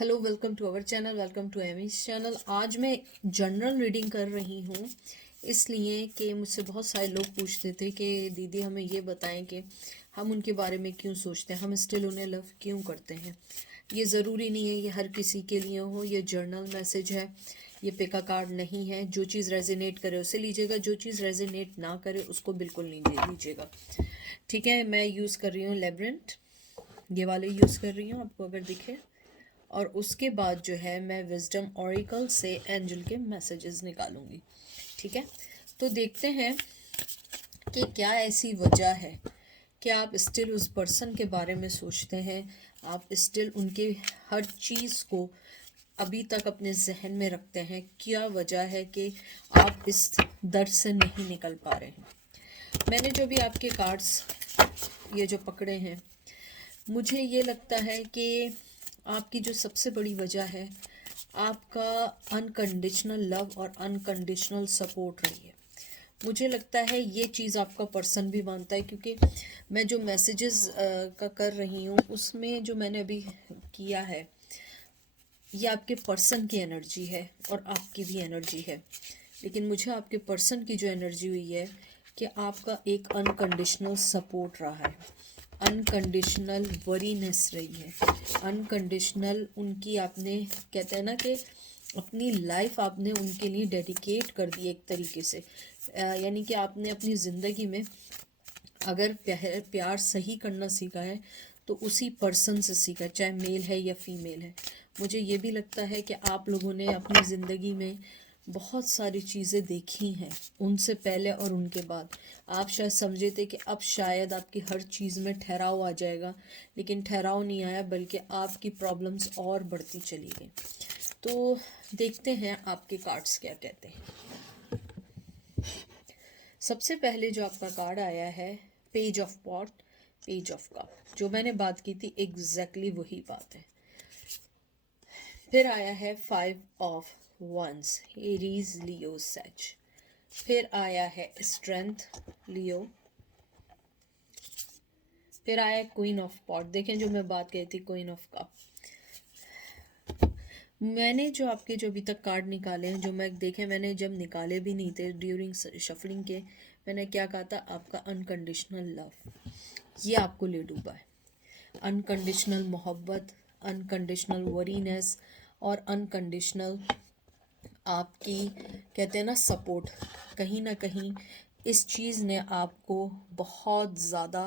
Hello, welcome to our channel, welcome to Amy's channel. आज मैं general reading कर रही हूँ इसलिए कि मुझसे बहुत सारे लोग पूछते थे कि दीदी हमें ये बताएं कि हम उनके बारे में क्यों सोचते हैं, हम स्टिल उन्हें लव क्यों करते हैं। ये ज़रूरी नहीं है ये हर किसी के लिए हो। ये जर्नल मैसेज है, ये पिका कार्ड नहीं है। जो चीज़ रेजोनेट करे उसे लीजिएगा, जो चीज़ रेजोनेट ना करे उसको बिल्कुल नहीं लीजिएगा। ठीक है, मैं यूज़ कर रही हूँ लेब्रिंथ, ये वाले यूज़ कर रही हूँ, आपको अगर दिखे। और उसके बाद जो है मैं विजडम ऑरिकल से एंजल के मैसेजेस निकालूंगी। ठीक है, तो देखते हैं कि क्या ऐसी वजह है कि आप स्टिल उस पर्सन के बारे में सोचते हैं, आप स्टिल उनके हर चीज़ को अभी तक अपने जहन में रखते हैं। क्या वजह है कि आप इस दर्द से नहीं निकल पा रहे हैं। मैंने जो भी आपके कार्ड्स ये जो पकड़े हैं, मुझे ये लगता है कि आपकी जो सबसे बड़ी वजह है आपका अनकंडीशनल लव और अनकंडीशनल सपोर्ट रही है। मुझे लगता है ये चीज़ आपका पर्सन भी मानता है, क्योंकि मैं जो मैसेजेस का कर रही हूँ उसमें जो मैंने अभी किया है ये आपके पर्सन की एनर्जी है और आपकी भी एनर्जी है। लेकिन मुझे आपके पर्सन की जो एनर्जी हुई है कि आपका एक अनकंडीशनल सपोर्ट रहा है, अनकंडीशनल वरीनेस रही है, अनकंडीशनल उनकी आपने कहते हैं ना कि अपनी लाइफ आपने उनके लिए डेडिकेट कर दी एक तरीके से। यानी कि आपने अपनी ज़िंदगी में अगर प्यार सही करना सीखा है तो उसी पर्सन से सीखा, चाहे मेल है या फीमेल है। मुझे ये भी लगता है कि आप लोगों ने अपनी ज़िंदगी में बहुत सारी चीज़ें देखी हैं, उनसे पहले और उनके बाद। आप शायद समझे थे कि अब शायद आपकी हर चीज़ में ठहराव आ जाएगा, लेकिन ठहराव नहीं आया, बल्कि आपकी प्रॉब्लम्स और बढ़ती चली गई। तो देखते हैं आपके कार्ड्स क्या कहते हैं। सबसे पहले जो आपका कार्ड आया है, page of pot, page of cup. जो मैंने बात की थी एग्जैक्टली वही बात है। फिर आया है five of wands, Aries Leo sage. फिर आया है स्ट्रेंथ लियो। फिर आया क्वीन ऑफ पॉट। देखें जो मैं बात कही थी, क्वीन ऑफ कप। मैंने जो आपके जो अभी तक कार्ड निकाले हैं, जो मैं देखे, मैंने जब निकाले भी नहीं थे ड्यूरिंग शफलिंग के, मैंने क्या कहा था, आपका अनकंडीशनल लव ये आपको ले डूबा है। अनकंडीशनल मोहब्बत, अनकंडीशनल वरीनेस और अनकंडीशनल आपकी कहते हैं ना सपोर्ट। कहीं ना कहीं इस चीज़ ने आपको बहुत ज़्यादा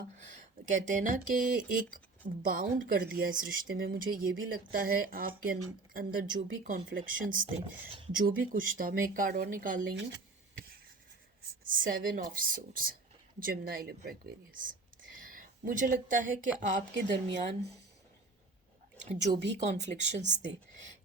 कहते हैं ना कि एक बाउंड कर दिया इस रिश्ते में। मुझे ये भी लगता है आपके अंदर जो भी कॉन्फ्लिक्शंस थे, जो भी कुछ था। मैं एक कार्ड और निकाल रही हूँ, seven of suits, Gemini Libra Aquarius. मुझे लगता है कि आपके दरमियान जो भी कॉन्फ्लिक्शंस थे,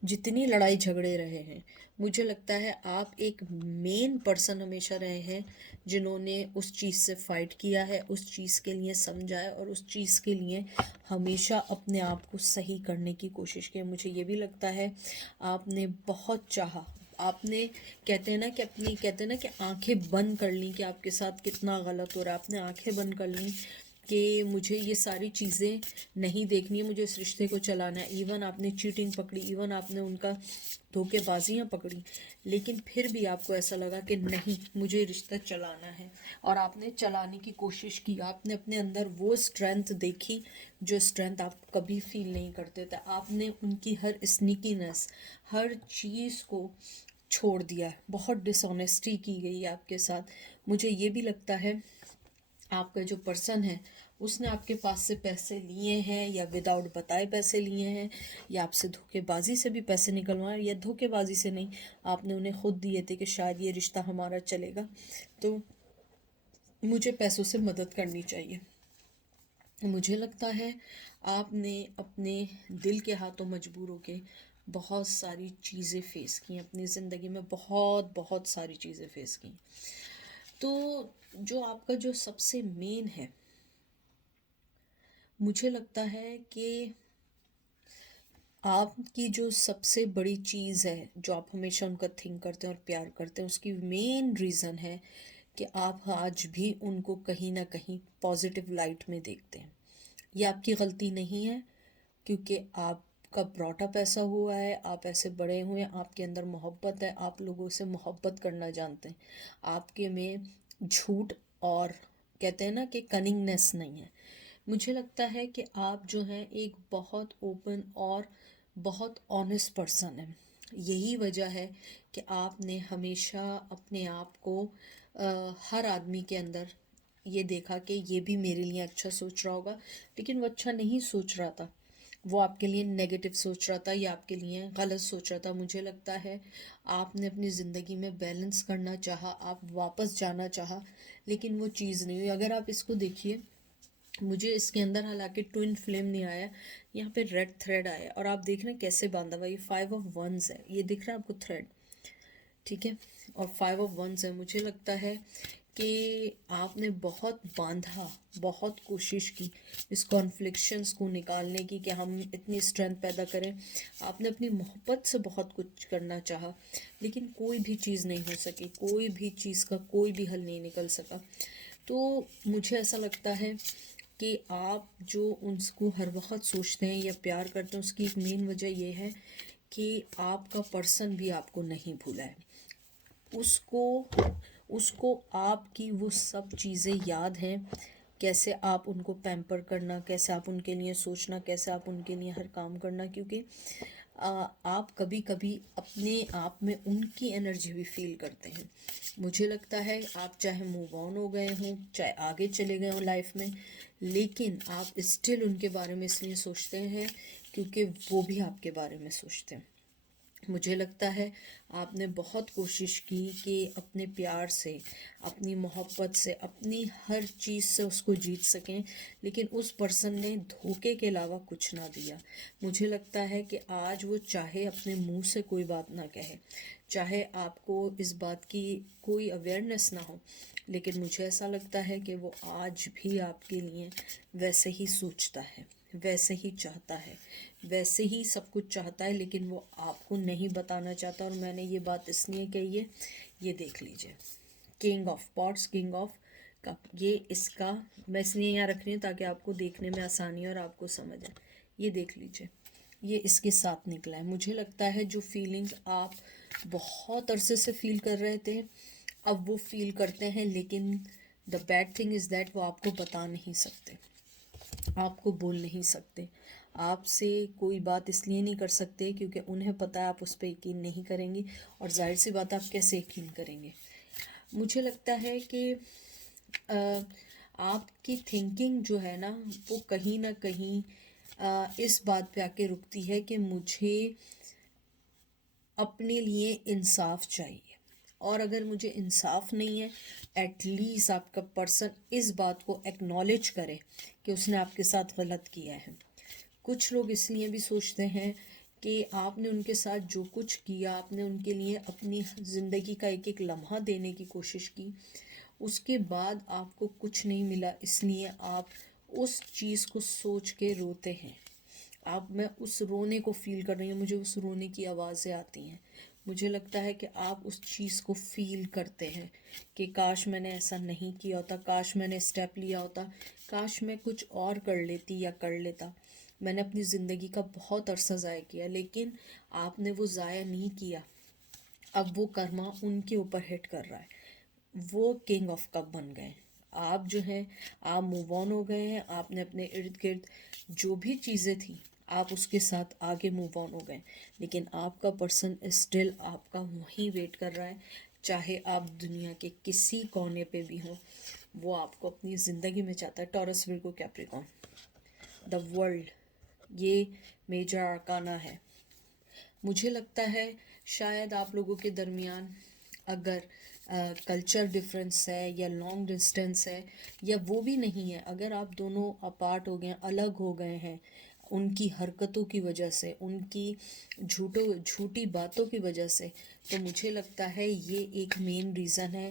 जितनी लड़ाई झगड़े रहे हैं, मुझे लगता है आप एक मेन पर्सन हमेशा रहे हैं जिन्होंने उस चीज़ से फाइट किया है, उस चीज़ के लिए समझा है और उस चीज़ के लिए हमेशा अपने आप को सही करने की कोशिश की। मुझे ये भी लगता है आपने बहुत चाहा, आपने कहते हैं ना कि अपनी कहते हैं ना कि आंखें बंद कर ली कि आपके साथ कितना गलत हो रहा है। आपने आंखें बंद कर ली कि मुझे ये सारी चीज़ें नहीं देखनी है, मुझे इस रिश्ते को चलाना है। इवन आपने चीटिंग पकड़ी, इवन आपने उनका धोखेबाजियाँ पकड़ी, लेकिन फिर भी आपको ऐसा लगा कि नहीं, मुझे रिश्ता चलाना है। और आपने चलाने की कोशिश की, आपने अपने अंदर वो स्ट्रेंथ देखी जो स्ट्रेंथ आप कभी फील नहीं करते थे। आपने उनकी हर स्नीकीनेस, हर चीज़ को छोड़ दिया। बहुत डिसऑनेस्टी की गई है आपके साथ। मुझे ये भी लगता है आपका जो पर्सन है उसने आपके पास से पैसे लिए हैं, या विदाउट बताए पैसे लिए हैं, या आपसे धोखेबाजी से भी पैसे निकलवाए, या धोखेबाजी से नहीं, आपने उन्हें खुद दिए थे कि शायद ये रिश्ता हमारा चलेगा तो मुझे पैसों से मदद करनी चाहिए। मुझे लगता है आपने अपने दिल के हाथों मजबूर होके बहुत सारी चीज़ें फेस की अपनी ज़िंदगी में, बहुत बहुत सारी चीज़ें फेस की। तो जो आपका जो सबसे मेन है, मुझे लगता है कि आपकी जो सबसे बड़ी चीज़ है जो आप हमेशा उनका थिंक करते हैं और प्यार करते हैं, उसकी मेन रीज़न है कि आप आज भी उनको कहीं ना कहीं पॉजिटिव लाइट में देखते हैं। ये आपकी गलती नहीं है, क्योंकि आप आपका ब्रॉटअप ऐसा हुआ है, आप ऐसे बड़े हुए हैं, आपके अंदर मोहब्बत है, आप लोगों से मोहब्बत करना जानते हैं, आपके में झूठ और कहते हैं ना कि कनिंगनेस नहीं है। मुझे लगता है कि आप जो हैं एक बहुत ओपन और बहुत ऑनेस्ट पर्सन है। यही वजह है कि आपने हमेशा अपने आप को हर आदमी के अंदर ये देखा कि ये भी मेरे लिए अच्छा सोच रहा होगा, लेकिन वो अच्छा नहीं सोच रहा था, वो आपके लिए नेगेटिव सोच रहा था या आपके लिए गलत सोच रहा था। मुझे लगता है आपने अपनी ज़िंदगी में बैलेंस करना चाहा, आप वापस जाना चाहा, लेकिन वो चीज़ नहीं हुई। अगर आप इसको देखिए, मुझे इसके अंदर हालांकि ट्विन फ्लेम नहीं आया, यहाँ पे रेड थ्रेड आया और आप देख रहे हैं कैसे बांधा हुआ। ये 5 ऑफ वंस है, ये दिख रहा है आपको थ्रेड, ठीक है, और 5 ऑफ वंस है। मुझे लगता है कि आपने बहुत बांधा, बहुत कोशिश की इस कॉन्फ्लिक्शंस को निकालने की कि हम इतनी स्ट्रेंथ पैदा करें। आपने अपनी मोहब्बत से बहुत कुछ करना चाहा, लेकिन कोई भी चीज़ नहीं हो सकी, कोई भी चीज़ का कोई भी हल नहीं निकल सका। तो मुझे ऐसा लगता है कि आप जो उनको हर वक्त सोचते हैं या प्यार करते हैं, उसकी एक मेन वजह यह है कि आपका पर्सन भी आपको नहीं भूला है। उसको उसको आपकी वो सब चीज़ें याद हैं, कैसे आप उनको पैम्पर करना, कैसे आप उनके लिए सोचना, कैसे आप उनके लिए हर काम करना, क्योंकि आप कभी कभी अपने आप में उनकी एनर्जी भी फील करते हैं। मुझे लगता है आप चाहे मूव ऑन हो गए हों, चाहे आगे चले गए हों लाइफ में, लेकिन आप स्टिल उनके बारे में इसलिए सोचते हैं क्योंकि वो भी आपके बारे में सोचते हैं। मुझे लगता है आपने बहुत कोशिश की कि अपने प्यार से, अपनी मोहब्बत से, अपनी हर चीज़ से उसको जीत सकें, लेकिन उस पर्सन ने धोखे के अलावा कुछ ना दिया। मुझे लगता है कि आज वो चाहे अपने मुंह से कोई बात ना कहे, चाहे आपको इस बात की कोई अवेयरनेस ना हो, लेकिन मुझे ऐसा लगता है कि वो आज भी आपके लिए वैसे ही सोचता है, वैसे ही चाहता है, वैसे ही सब कुछ चाहता है, लेकिन वो आपको नहीं बताना चाहता। और मैंने ये बात इसलिए कही है, ये देख लीजिए, king of pots, king of cup, ये इसका मैं इसलिए यहाँ रख रही हूँ ताकि आपको देखने में आसानी और आपको समझ आए। ये देख लीजिए, ये इसके साथ निकला है। मुझे लगता है जो फीलिंग्स आप बहुत अरसे से फील कर रहे थे, अब वो फील करते हैं, लेकिन the bad thing is that वो आपको बता नहीं सकते, आपको बोल नहीं सकते, आपसे कोई बात इसलिए नहीं कर सकते क्योंकि उन्हें पता है आप उस पर यकीन नहीं करेंगे, और जाहिर सी बात आप कैसे यकीन करेंगे। मुझे लगता है कि आपकी थिंकिंग जो है ना, वो कहीं ना कहीं इस बात पे आके रुकती है कि मुझे अपने लिए इंसाफ चाहिए, और अगर मुझे इंसाफ नहीं है, एटलीस्ट आपका पर्सन इस बात को एक्नॉलेज करे कि उसने आपके साथ गलत किया है। कुछ लोग इसलिए भी सोचते हैं कि आपने उनके साथ जो कुछ किया, आपने उनके लिए अपनी ज़िंदगी का एक एक लम्हा देने की कोशिश की, उसके बाद आपको कुछ नहीं मिला, इसलिए आप उस चीज़ को सोच के रोते हैं। आप मैं उस रोने को फील कर रही हूँ, मुझे उस रोने की आवाज़ें आती हैं। मुझे लगता है कि आप उस चीज़ को फील करते हैं कि काश मैंने ऐसा नहीं किया होता, काश मैंने स्टेप लिया होता, काश मैं कुछ और कर लेती या कर लेता। मैंने अपनी ज़िंदगी का बहुत अरसा ज़ाया किया, लेकिन आपने वो ज़ाया नहीं किया। अब वो कर्मा उनके ऊपर हिट कर रहा है, वो किंग ऑफ कप बन गए। आप जो हैं, आप मूव ऑन हो गए हैं, आपने अपने इर्द गिर्द जो भी चीज़ें थी आप उसके साथ आगे मूव ऑन हो गए, लेकिन आपका पर्सन स्टिल आपका वहीं वेट कर रहा है। चाहे आप दुनिया के किसी कोने पे भी हों, वो आपको अपनी ज़िंदगी में चाहता है। Taurus, Virgo, Capricorn, the world, ये मेजर आर्काना है। मुझे लगता है शायद आप लोगों के दरमियान अगर कल्चर डिफरेंस है या लॉन्ग डिस्टेंस है, या वो भी नहीं है, अगर आप दोनों अपार्ट हो गए, अलग हो गए हैं उनकी हरकतों की वजह से, उनकी झूठी बातों की वजह से, तो मुझे लगता है ये एक मेन रीज़न है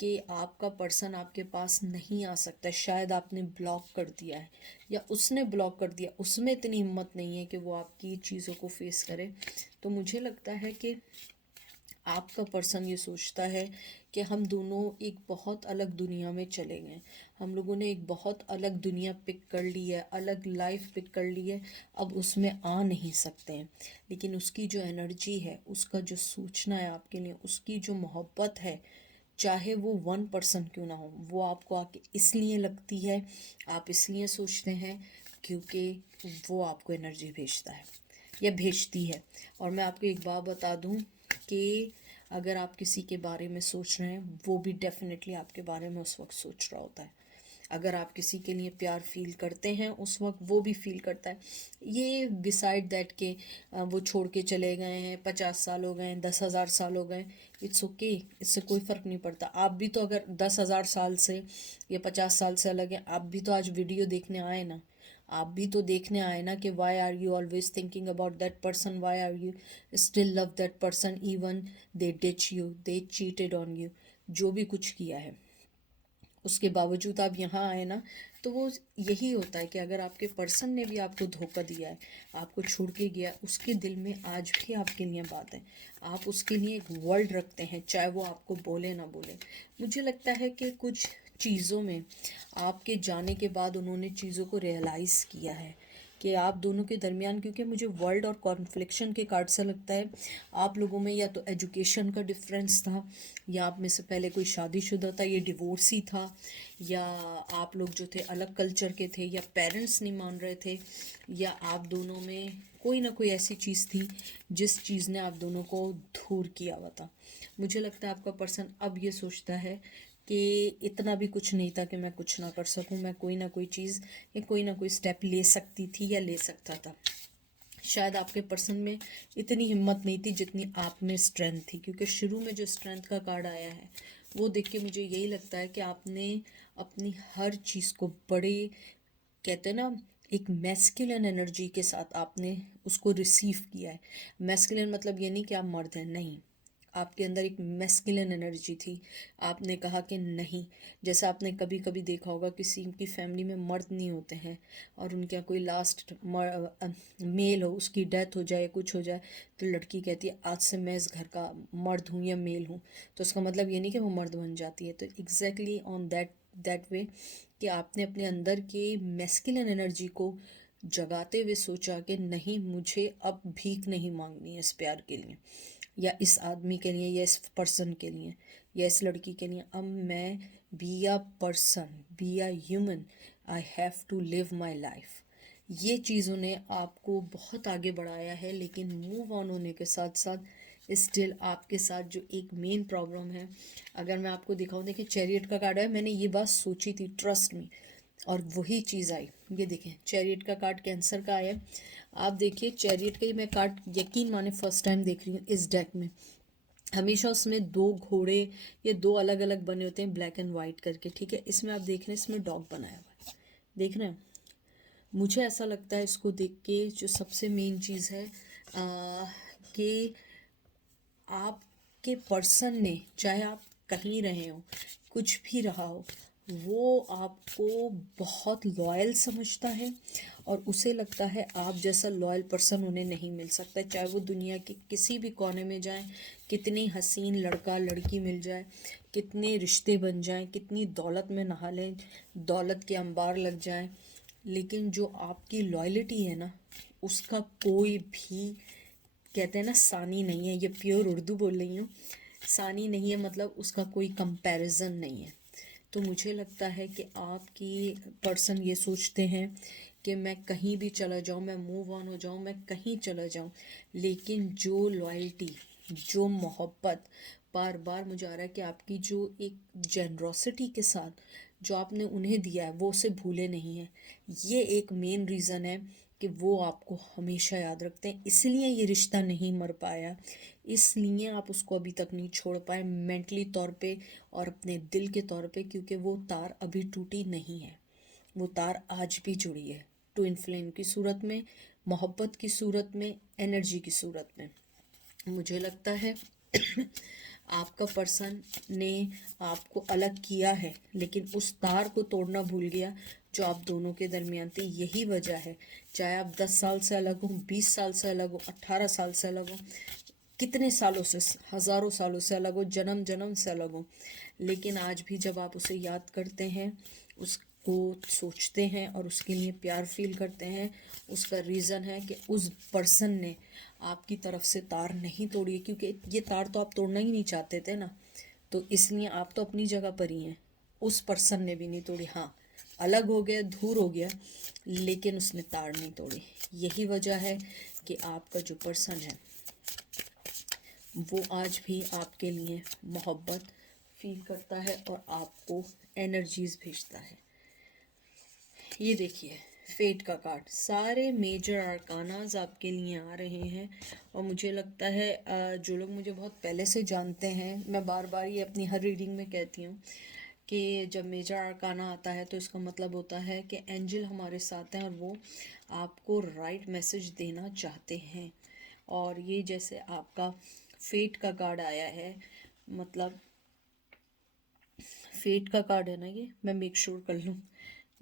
कि आपका पर्सन आपके पास नहीं आ सकता। शायद आपने ब्लॉक कर दिया है या उसने ब्लॉक कर दिया, उसमें इतनी हिम्मत नहीं है कि वो आपकी चीज़ों को फेस करे। तो मुझे लगता है कि आपका पर्सन ये सोचता है कि हम दोनों एक बहुत अलग दुनिया में चले गए, हम लोगों ने एक बहुत अलग दुनिया पिक कर ली है, अलग लाइफ पिक कर ली है, अब उसमें आ नहीं सकते हैं। लेकिन उसकी जो एनर्जी है, उसका जो सोचना है आपके लिए, उसकी जो मोहब्बत है, चाहे वो 1% क्यों ना हो, वो आपको आके इसलिए लगती है, आप इसलिए सोचते हैं क्योंकि वो आपको एनर्जी भेजता है या भेजती है। और मैं आपको एक बात बता दूं कि अगर आप किसी के बारे में सोच रहे हैं, वो भी डेफिनेटली आपके बारे में उस वक्त सोच रहा होता है। अगर आप किसी के लिए प्यार फील करते हैं, उस वक्त वो भी फील करता है। ये बिसाइड दैट के वो छोड़ के चले गए हैं, 50 साल हो गए हैं, 10,000 साल हो गए, इट्स ओके, इससे कोई फ़र्क नहीं पड़ता। आप भी तो अगर 10,000 साल से या 50 साल से अलग हैं, आप भी तो आज वीडियो देखने आए ना, आप भी तो देखने आए ना कि why are you always thinking about that person, why are you still love that person even they ditch you, they cheated on you, जो भी कुछ किया है उसके बावजूद आप यहाँ आए ना। तो वो यही होता है कि अगर आपके पर्सन ने भी आपको धोखा दिया है, आपको छोड़ के गया, उसके दिल में आज भी आपके लिए बात है, आप उसके लिए एक वर्ल्ड रखते हैं, चाहे वो आपको बोले ना बोले। मुझे लगता है कि कुछ चीज़ों में आपके जाने के बाद उन्होंने चीज़ों को रियलाइज़ किया है कि आप दोनों के दरमियान, क्योंकि मुझे वर्ल्ड और कॉन्फ्लिक्शन के कार्ड से लगता है आप लोगों में या तो एजुकेशन का डिफरेंस था, या आप में से पहले कोई शादीशुदा था, ये डिवोर्सी था, या आप लोग जो थे अलग कल्चर के थे, या पेरेंट्स नहीं मान रहे थे, या आप दोनों में कोई ना कोई ऐसी चीज़ थी जिस चीज़ ने आप दोनों को दूर किया हुआ था। मुझे लगता है आपका पर्सन अब ये सोचता है कि इतना भी कुछ नहीं था कि मैं कुछ ना कर सकूं, मैं कोई ना कोई चीज़ या कोई ना कोई स्टेप ले सकती थी या ले सकता था। शायद आपके पर्सन में इतनी हिम्मत नहीं थी जितनी आप में स्ट्रेंथ थी, क्योंकि शुरू में जो स्ट्रेंथ का कार्ड आया है वो देख के मुझे यही लगता है कि आपने अपनी हर चीज़ को बड़े, कहते हैं ना, एक मैस्कुलिन एनर्जी के साथ आपने उसको रिसीव किया है। मैस्कुलिन मतलब ये नहीं कि आप मर्द हैं, नहीं, आपके अंदर एक मैस्कुलिन एनर्जी थी। आपने कहा कि नहीं, जैसा आपने कभी कभी देखा होगा किसी की फैमिली में मर्द नहीं होते हैं और उनके यहाँ कोई लास्ट मेल हो, उसकी डेथ हो जाए, कुछ हो जाए, तो लड़की कहती है आज से मैं इस घर का मर्द हूँ या मेल हूँ, तो उसका मतलब ये नहीं कि वो मर्द बन जाती है। तो एग्जैक्टली ऑन दैट वे कि आपने अपने अंदर के मैस्कुलिन एनर्जी को जगाते हुए सोचा कि नहीं, मुझे अब भीख नहीं मांगनी है इस प्यार के लिए, या इस आदमी के लिए, या इस पर्सन के लिए, या इस लड़की के लिए। अब मैं be a person, be a human, I have to live my life. ये चीज़ों ने आपको बहुत आगे बढ़ाया है। लेकिन मूव ऑन होने के साथ साथ स्टिल आपके साथ जो एक मेन प्रॉब्लम है, अगर मैं आपको दिखाऊं, देखिए चैरियट का कार्ड है, मैंने ये बात सोची थी, ट्रस्ट मी, और वही चीज़ आई। ये देखें, चैरियट का कार्ड कैंसर का आया है। आप देखिए चैरियट का ही मैं कार्ड यकीन माने फर्स्ट टाइम देख रही हूँ इस डेक में। हमेशा उसमें दो घोड़े ये दो अलग अलग बने होते हैं, ब्लैक एंड वाइट करके, ठीक है। इसमें आप देख रहे हैं, इसमें डॉग बनाया हुआ है, देख रहे हैं। मुझे ऐसा लगता है इसको देख के जो सबसे मेन चीज़ है कि आपके पर्सन ने, चाहे आप कहीं रहे हो, कुछ भी रहा हो, वो आपको बहुत लॉयल समझता है और उसे लगता है आप जैसा लॉयल पर्सन उन्हें नहीं मिल सकता। चाहे वो दुनिया के किसी भी कोने में जाएं, कितनी हसीन लड़का लड़की मिल जाए, कितने रिश्ते बन जाएं, कितनी दौलत में नहा लें, दौलत के अंबार लग जाएं, लेकिन जो आपकी लॉयल्टी है ना, उसका कोई भी, कहते हैं ना, सानी नहीं है। ये प्योर उर्दू बोल रही हूँ, सानी नहीं है मतलब उसका कोई कंपैरिजन नहीं है। तो मुझे लगता है कि आपकी पर्सन ये सोचते हैं कि मैं कहीं भी चला जाऊँ, मैं मूव ऑन हो जाऊँ, मैं कहीं चला जाऊँ, लेकिन जो लॉयल्टी, जो मोहब्बत बार बार मुझे आ रहा है कि आपकी जो एक जेनरोसिटी के साथ जो आपने उन्हें दिया है, वो उसे भूले नहीं है। ये एक मेन रीज़न है कि वो आपको हमेशा याद रखते हैं, इसलिए ये रिश्ता नहीं मर पाया, इसलिए आप उसको अभी तक नहीं छोड़ पाए मेंटली तौर पे और अपने दिल के तौर पे, क्योंकि वो तार अभी टूटी नहीं है, वो तार आज भी जुड़ी है, ट्विन फ्लेम की सूरत में, मोहब्बत की सूरत में, एनर्जी की सूरत में। मुझे लगता है आपका पर्सन ने आपको अलग किया है, लेकिन उस तार को तोड़ना भूल गया जो आप दोनों के दरमियान थी। यही वजह है, चाहे आप 10 साल से अलग हो, 20 साल से अलग हो, 18 साल से अलग हो, कितने सालों से, हज़ारों सालों से अलग हो, जन्म जन्म से अलग हो, लेकिन आज भी जब आप उसे याद करते हैं, उसको सोचते हैं और उसके लिए प्यार फील करते हैं, उसका रीज़न है कि उस पर्सन ने आपकी तरफ से तार नहीं तोड़ी है, क्योंकि ये तार तो आप तोड़ना ही नहीं चाहते थे ना, तो इसलिए आप तो अपनी जगह पर ही हैं, उस पर्सन ने भी नहीं तोड़ी। हाँ, अलग हो गया, दूर हो गया, लेकिन उसने तार नहीं तोड़ी। यही वजह है कि आपका जो पर्सन है वो आज भी आपके लिए मोहब्बत फील करता है और आपको एनर्जीज भेजता है। ये देखिए फेट का कार्ड, सारे मेजर आर्कानाज आपके लिए आ रहे हैं। और मुझे लगता है जो लोग मुझे बहुत पहले से जानते हैं, मैं बार बार ये अपनी हर रीडिंग में कहती हूँ कि जब मेजर आर्काना आता है तो इसका मतलब होता है कि एंजल हमारे साथ हैं और वो आपको राइट मैसेज देना चाहते हैं। और ये जैसे आपका फेट का कार्ड आया है, मतलब फेट का कार्ड है ना, ये मैं मेक श्योर कर लूँ,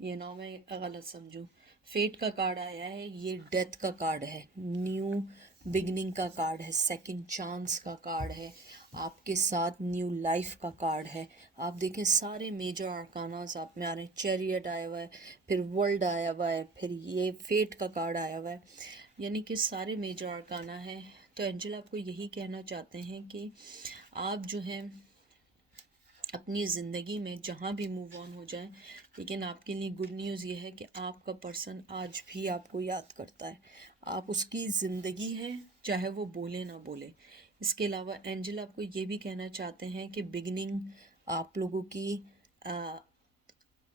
ये ना मैं गलत समझूँ। फेट का कार्ड आया है, ये डेथ का कार्ड है, न्यू बिगनिंग का कार्ड है, सेकंड चांस का कार्ड है, आपके साथ न्यू लाइफ का कार्ड है। आप देखें सारे मेजर आर्कानास आप में आ रहे हैं। चैरियट आया हुआ है, फिर वर्ल्ड आया हुआ है, फिर ये फेट का कार्ड आया हुआ है, यानी कि सारे मेजर आर्काना है। तो एंजल आपको यही कहना चाहते हैं कि आप जो हैं अपनी ज़िंदगी में जहाँ भी मूव ऑन हो जाए, लेकिन आपके लिए गुड न्यूज़ ये है कि आपका पर्सन आज भी आपको याद करता है, आप उसकी ज़िंदगी है, चाहे वो बोले ना बोले। इसके अलावा एंजल आपको ये भी कहना चाहते हैं कि बिगिनिंग आप लोगों की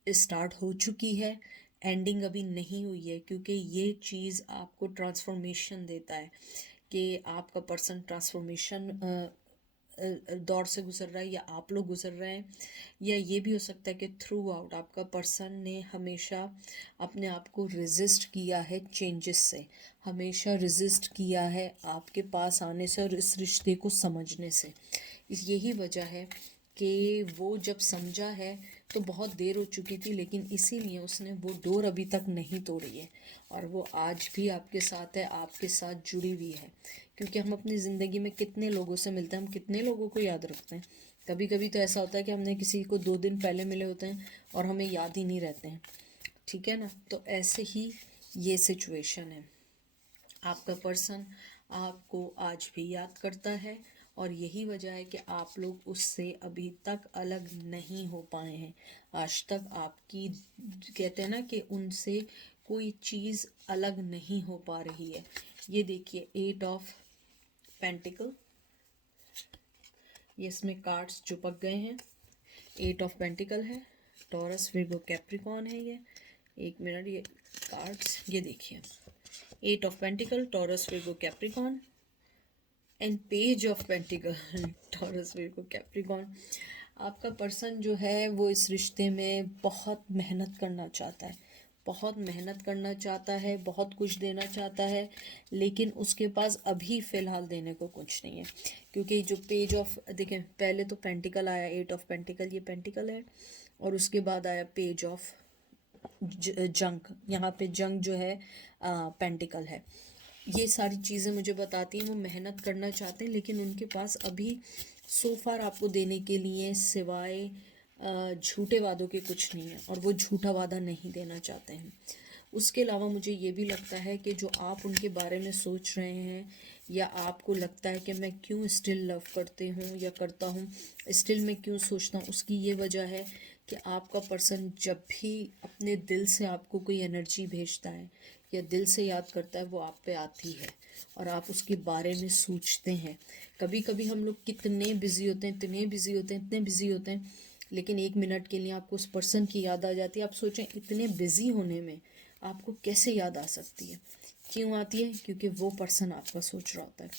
स्टार्ट हो चुकी है, एंडिंग अभी नहीं हुई है, क्योंकि ये चीज़ आपको ट्रांसफॉर्मेशन देता है कि आपका पर्सन ट्रांसफॉर्मेशन दौर से गुजर रहा है, या आप लोग गुजर रहे हैं, या ये भी हो सकता है कि थ्रू आउट आपका पर्सन ने हमेशा अपने आप को रेजिस्ट किया है चेंजेस से, हमेशा रेजिस्ट किया है आपके पास आने से और इस रिश्ते को समझने से। यही वजह है कि वो जब समझा है तो बहुत देर हो चुकी थी, लेकिन इसीलिए उसने वो डोर अभी तक नहीं तोड़ी है और वो आज भी आपके साथ है, आपके साथ जुड़ी हुई है। क्योंकि हम अपनी ज़िंदगी में कितने लोगों से मिलते हैं, हम कितने लोगों को याद रखते हैं। कभी कभी तो ऐसा होता है कि हमने किसी को 2 दिन पहले मिले होते हैं और हमें याद ही नहीं रहते हैं, ठीक है ना। तो ऐसे ही ये सिचुएशन है, आपका पर्सन आपको आज भी याद करता है और यही वजह है कि आप लोग उससे अभी तक अलग नहीं हो पाए हैं। आज तक आपकी, कहते हैं ना कि उनसे कोई चीज़ अलग नहीं हो पा रही है। ये देखिए 8 ऑफ पेंटिकल, ये इसमें कार्ड्स चिपक गए हैं। 8 ऑफ पेंटिकल है, टॉरस विर्गो कैप्रिकॉन है ये। एक मिनट, ये कार्ड्स ये देखिए, 8 of pentacle, taurus Virgo Capricorn and page of pentacle, taurus Virgo Capricorn. आपका पर्सन जो है वो इस रिश्ते में बहुत मेहनत करना चाहता है, बहुत मेहनत करना चाहता है, बहुत कुछ देना चाहता है, लेकिन उसके पास अभी फ़िलहाल देने को कुछ नहीं है। क्योंकि जो पेज ऑफ, देखें पहले तो पेंटिकल आया, 8 ऑफ पेंटिकल, ये पेंटिकल है, और उसके बाद आया पेज ऑफ जंक, यहाँ पे जंक जो है पेंटिकल है। ये सारी चीज़ें मुझे बताती हैं वो मेहनत करना चाहते हैं, लेकिन उनके पास अभी सो फार आपको देने के लिए सिवाय झूठे वादों के कुछ नहीं है, और वो झूठा वादा नहीं देना चाहते हैं। उसके अलावा मुझे ये भी लगता है कि जो आप उनके बारे में सोच रहे हैं, या आपको लगता है कि मैं क्यों स्टिल लव करते हूँ या करता हूँ, स्टिल मैं क्यों सोचता हूँ, उसकी ये वजह है कि आपका पर्सन जब भी अपने दिल से आपको कोई एनर्जी भेजता है या दिल से याद करता है, वो आप पे आती है और आप उसके बारे में सोचते हैं। कभी कभी हम लोग कितने बिजी होते हैं, इतने बिजी होते हैं, इतने बिजी होते हैं, लेकिन 1 मिनट के लिए आपको उस पर्सन की याद आ जाती है। आप सोचें इतने बिजी होने में आपको कैसे याद आ सकती है, क्यों आती है? क्योंकि वो पर्सन आपका सोच रहा होता है।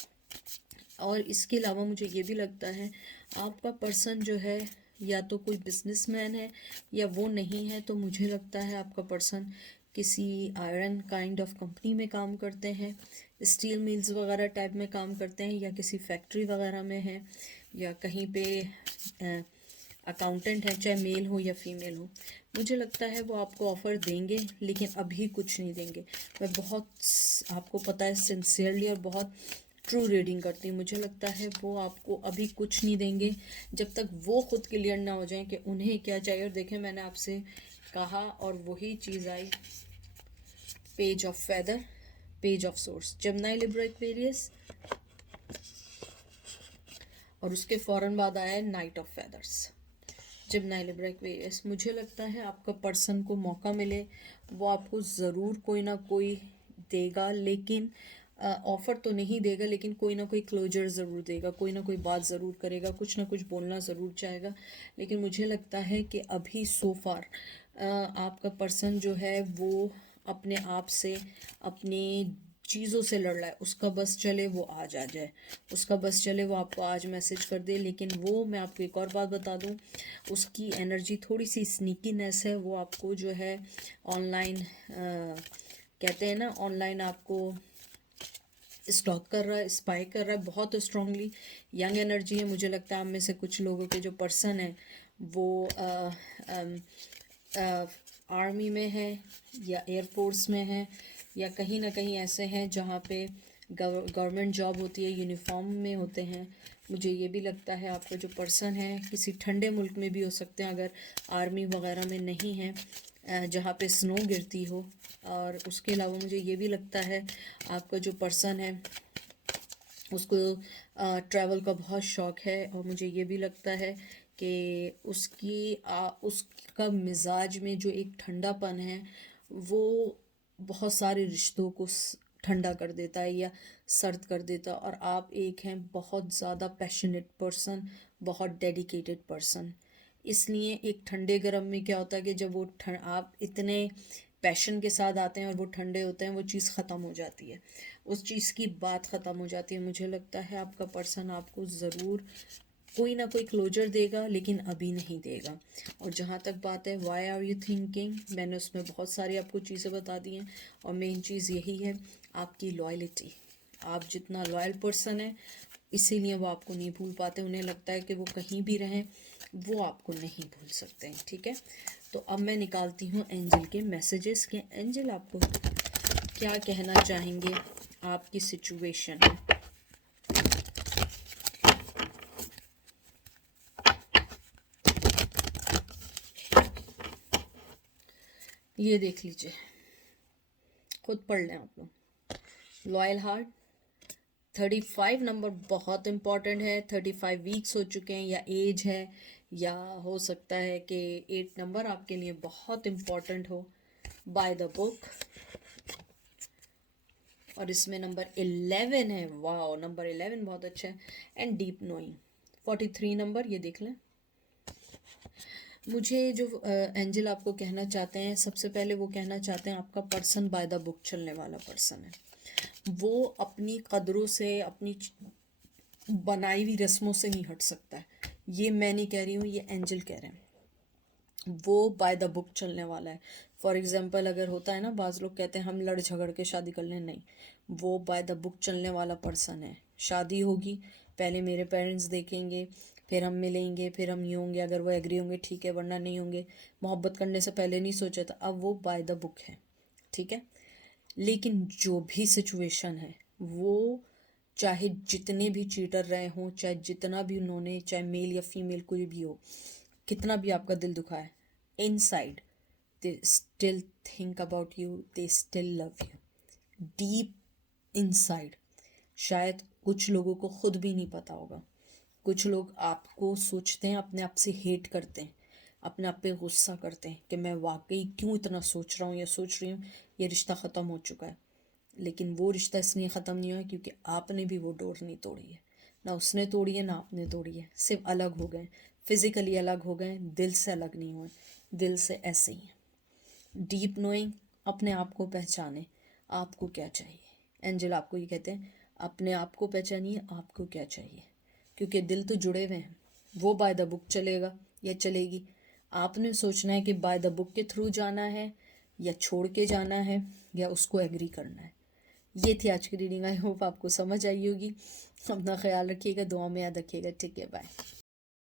और इसके अलावा मुझे ये भी लगता है आपका पर्सन जो है या तो कोई बिजनेसमैन है, या वो नहीं है तो मुझे लगता है आपका पर्सन किसी आयरन काइंड ऑफ कंपनी में काम करते हैं, स्टील मिल्स वगैरह टाइप में काम करते हैं, या किसी फैक्ट्री वगैरह में हैं, या कहीं पे अकाउंटेंट है, चाहे मेल हो या फीमेल हो। मुझे लगता है वो आपको ऑफ़र देंगे, लेकिन अभी कुछ नहीं देंगे। मैं बहुत, आपको पता है, सिंसियरली और बहुत ट्रू रीडिंग करती हैं। मुझे लगता है वो आपको अभी कुछ नहीं देंगे जब तक वो खुद क्लियर ना हो जाए कि उन्हें क्या चाहिए। और देखें, मैंने आपसे कहा और वही चीज़ आई, page of feather, page of source, Gemini Libra Aquarius, और उसके फ़ौरन बाद आया है knight of feathers, Gemini Libra Aquarius. मुझे लगता है आपका पर्सन को मौका मिले, वो आपको ज़रूर कोई ना कोई देगा, लेकिन ऑफ़र तो नहीं देगा, लेकिन कोई ना कोई क्लोजर ज़रूर देगा, कोई ना कोई बात ज़रूर करेगा, कुछ ना कुछ बोलना ज़रूर चाहेगा। लेकिन मुझे लगता है कि अभी सो फार आपका पर्सन जो है वो अपने आप से, अपने चीज़ों से लड़ रहा है। उसका बस चले वो आज आ जाए, उसका बस चले वो आपको आज मैसेज कर दे। लेकिन वो, मैं आपको एक और बात बता दूं, उसकी एनर्जी थोड़ी सी स्नीकीनेस है। वो आपको जो है ऑनलाइन कहते हैं ना, ऑनलाइन आपको स्टॉक कर रहा है, स्पाई कर रहा है बहुत स्ट्रांगली। यंग एनर्जी है। मुझे लगता है आप में से कुछ लोगों के जो पर्सन है वो आर्मी में है या एयरफोर्स में है या कहीं ना कहीं ऐसे हैं जहाँ पे गवर्नमेंट जॉब होती है, यूनिफॉर्म में होते हैं। मुझे ये भी लगता है आपका जो पर्सन है किसी ठंडे मुल्क में भी हो सकते हैं, अगर आर्मी वगैरह में नहीं है, जहाँ पे स्नो गिरती हो। और उसके अलावा मुझे ये भी लगता है आपका जो पर्सन है उसको ट्रैवल का बहुत शौक़ है। और मुझे ये भी लगता है कि उसका मिजाज में जो एक ठंडापन है वो बहुत सारे रिश्तों को ठंडा कर देता है या सर्द कर देता है। और आप एक हैं बहुत ज़्यादा पैशनेट पर्सन, बहुत डेडिकेटेड पर्सन। इसलिए एक ठंडे गर्म में क्या होता है कि जब वो आप इतने पैशन के साथ आते हैं और वो ठंडे होते हैं, वो चीज़ ख़त्म हो जाती है, उस चीज़ की बात ख़त्म हो जाती है। मुझे लगता है आपका पर्सन आपको ज़रूर कोई ना कोई क्लोजर देगा, लेकिन अभी नहीं देगा। और जहाँ तक बात है वाई आर यू थिंकिंग, मैंने उसमें बहुत सारी आपको चीज़ें बता दी हैं। और मेन चीज़ यही है आपकी लॉयल्टी। आप जितना लॉयल पर्सन है, इसीलिए वो आपको नहीं भूल पाते। उन्हें लगता है कि वो कहीं भी रहें, वो आपको नहीं भूल सकते हैं। ठीक है, तो अब मैं निकालती हूँ एंजल के मैसेजेस के। एंजल आपको क्या कहना चाहेंगे आपकी सिचुएशन में। ये देख लीजिए, खुद पढ़ लें आप लोग। लॉयल हार्ट, 35 नंबर बहुत इम्पॉर्टेंट है। 35 वीक्स हो चुके हैं या एज है, या हो सकता है कि 8 नंबर आपके लिए बहुत इम्पॉर्टेंट हो। बाय द बुक, और इसमें नंबर 11 है। वाह, नंबर 11 बहुत अच्छा है। एंड डीप नोइंग, 43 नंबर, ये देख लें। मुझे जो एंजल आपको कहना चाहते हैं, सबसे पहले वो कहना चाहते हैं आपका पर्सन बाय द बुक चलने वाला पर्सन है। वो अपनी कदरों से, अपनी बनाई हुई रस्मों से नहीं हट सकता है। ये मैं नहीं कह रही हूँ, ये एंजल कह रहे हैं। वो बाय द बुक चलने वाला है। फॉर एग्जाम्पल, अगर होता है ना, बाज़ लोग कहते हैं हम लड़ झगड़ के शादी कर लें, नहीं, वो बाय द बुक चलने वाला पर्सन है। शादी होगी, पहले मेरे पेरेंट्स देखेंगे, फिर हम मिलेंगे, फिर हम ये होंगे, अगर वो एग्री होंगे ठीक है, वरना नहीं होंगे। मोहब्बत करने से पहले नहीं सोचा था, अब वो बाय द बुक है। ठीक है, लेकिन जो भी सिचुएशन है, वो चाहे जितने भी चीटर रहे हों, चाहे जितना भी उन्होंने, चाहे मेल या फीमेल कोई भी हो, कितना भी आपका दिल दुखाए, inside they still think about you, they still love you deep inside. शायद कुछ लोगों को खुद भी नहीं पता होगा। कुछ लोग आपको सोचते हैं, अपने आप से हेट करते हैं, अपने आप पे गुस्सा करते हैं कि मैं वाकई क्यों इतना सोच रहा हूँ या सोच रही हूँ, ये रिश्ता ख़त्म हो चुका है। लेकिन वो रिश्ता इसलिए ख़त्म नहीं हुआ क्योंकि आपने भी वो डोर नहीं तोड़ी है। ना उसने तोड़ी है, ना आपने तोड़ी है। सिर्फ अलग हो गए, फिज़िकली अलग हो गए, दिल से अलग नहीं हुए। दिल से ऐसे ही हैं। डीप नोइंग, अपने आप को पहचाने, आपको क्या चाहिए। एंजल आपको ये कहते हैं, अपने आप को पहचानिए, आपको क्या चाहिए। क्योंकि दिल तो जुड़े हुए हैं। वो बाय द बुक चलेगा या चलेगी, आपने सोचना है कि बाय द बुक के थ्रू जाना है या छोड़ के जाना है या उसको एग्री करना है। ये थी आज की रीडिंग। आई होप आपको समझ आई होगी। अपना ख्याल रखिएगा, दुआ में याद रखिएगा। ठीक है, बाय।